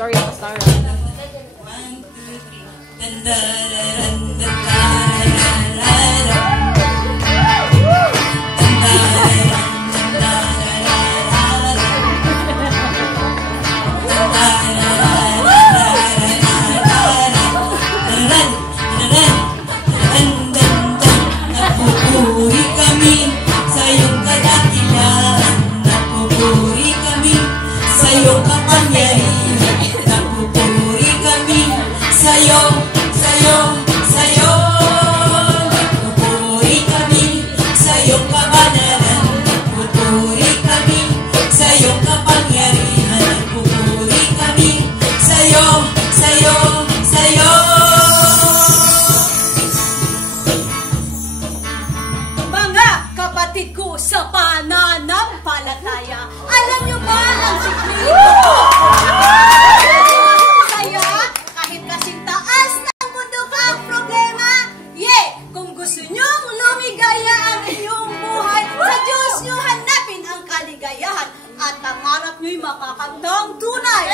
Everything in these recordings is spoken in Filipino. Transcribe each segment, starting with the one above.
Sorry, Pastor. 1, 2, Napupuri kami sa iyong kadakilaan, napupuri kami sa iyong kapangyarihan, napupuri kami sa iyong, napupuri kami sa iyong kabanalan, napupuri kami sa iyong kapangyarihan, napupuri kami sa iyong. Kapatid ko sa pananampalataya, alam niyo ba ang sikreto? Kaya kahit kasing taas ng bundok ang problema, kung gusto niyong lumigaya ang iyong buhay, sa Diyos niyo hanapin ang kaligayahan at pangarap niyo'y makakamtang tunay.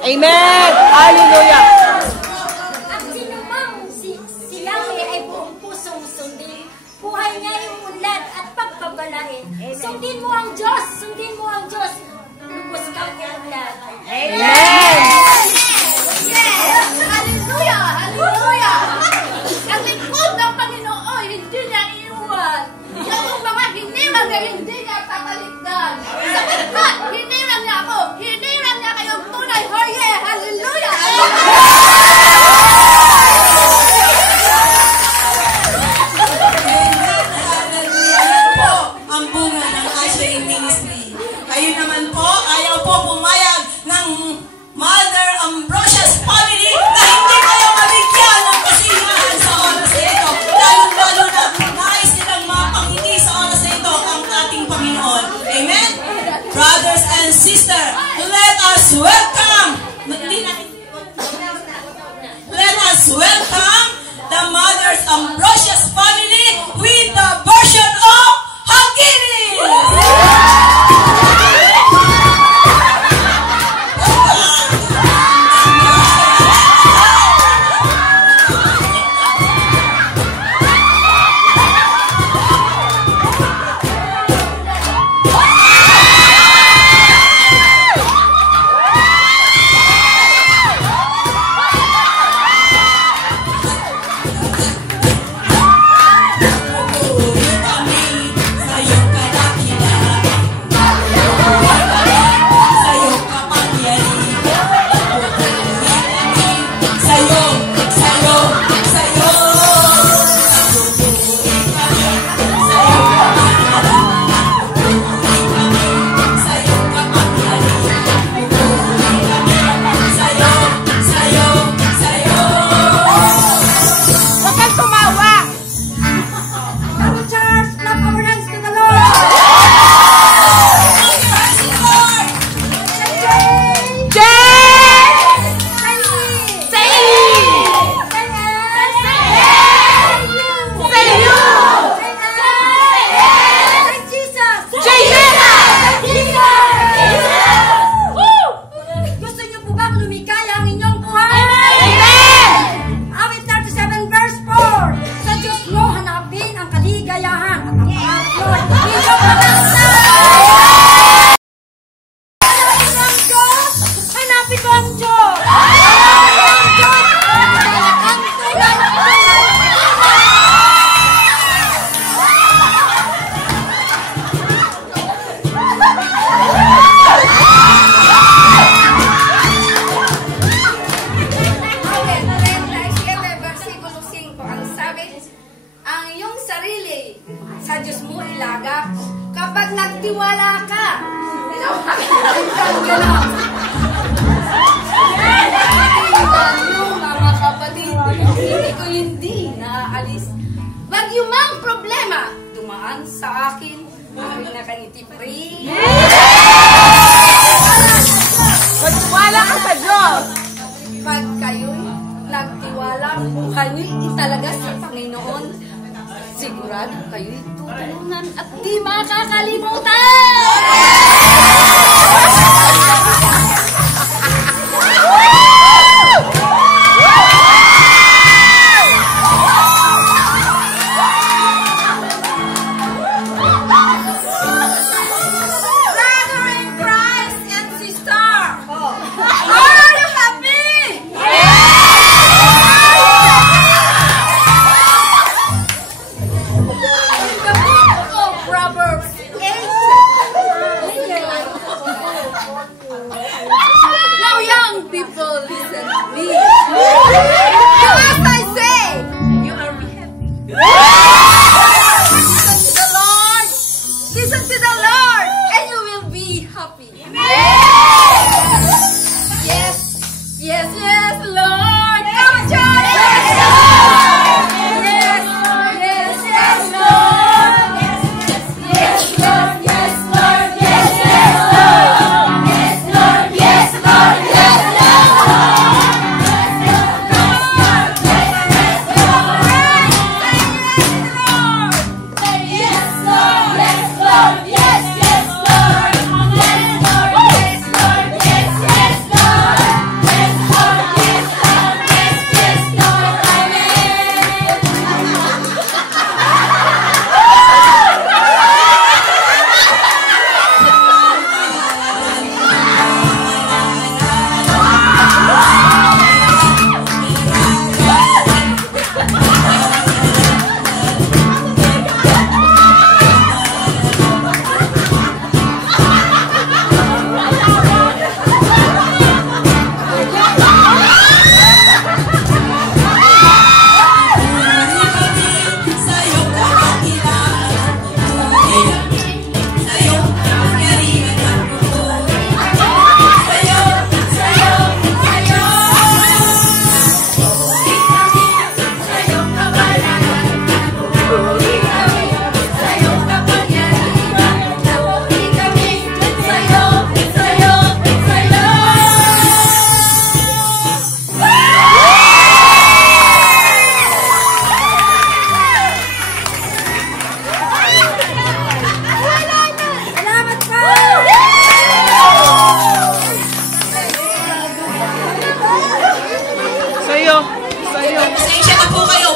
Amen! Hallelujah! At sinumang silang ay buong pusong sundin, buhay niya ay unlad at pagpabalain. Sundin mo ang Diyos! Sundin mo ang Diyos! Lubos kang unlad. Amen! Hallelujah! Hallelujah! Ang lingkod ng Panginoon, hindi niya iiwan. Yung mga hinirang na hindi niya tatalikdan. Sa pagkat, hinirang niya ako. Hinirang niya kayong tunay. Hallelujah! Ang bunga ng Ushering Ministry. Kayo naman po, ayaw po pumayag ng Mother Ambrosia's family na hindi kayo mabigyan ng kasiyahan sa oras na ito. Lalo na nais nilang mapangingi sa oras na ito ang ating Panginoon. Amen? Brothers and sisters, let us welcome the Mother's Ambrosia's family with the version of Hangini! Pag nagtiwala ka, nakikita lang. Tingnan nyo, mga kapatid, hindi ko hindi naaalis. Bagyo mang problema, dumaan sa akin, nakangiti pa rin. Magtiwala ka sa Diyos. Pag kayo'y nagtiwala, kayo'y italaga sa Panginoon, sigurado kayo'y tutulungan at di makakalimutan! Brother in Christ and sister! Are you happy? In the book of Proverbs 8. Now young people, listen to me. Do as I say, you are happy. Listen to the Lord. Listen to the Lord, and you will be happy. Yes, yes, yes, Lord. Come on, church. Yes, Lord. Yes, yes, yes, Lord. Yes, yes, Lord. Yes, Lord. Yes, yes, Lord. Yes, Lord. Yes, Lord. Yes, Sa'yo. Sa'yo. Pasensya na po kayo.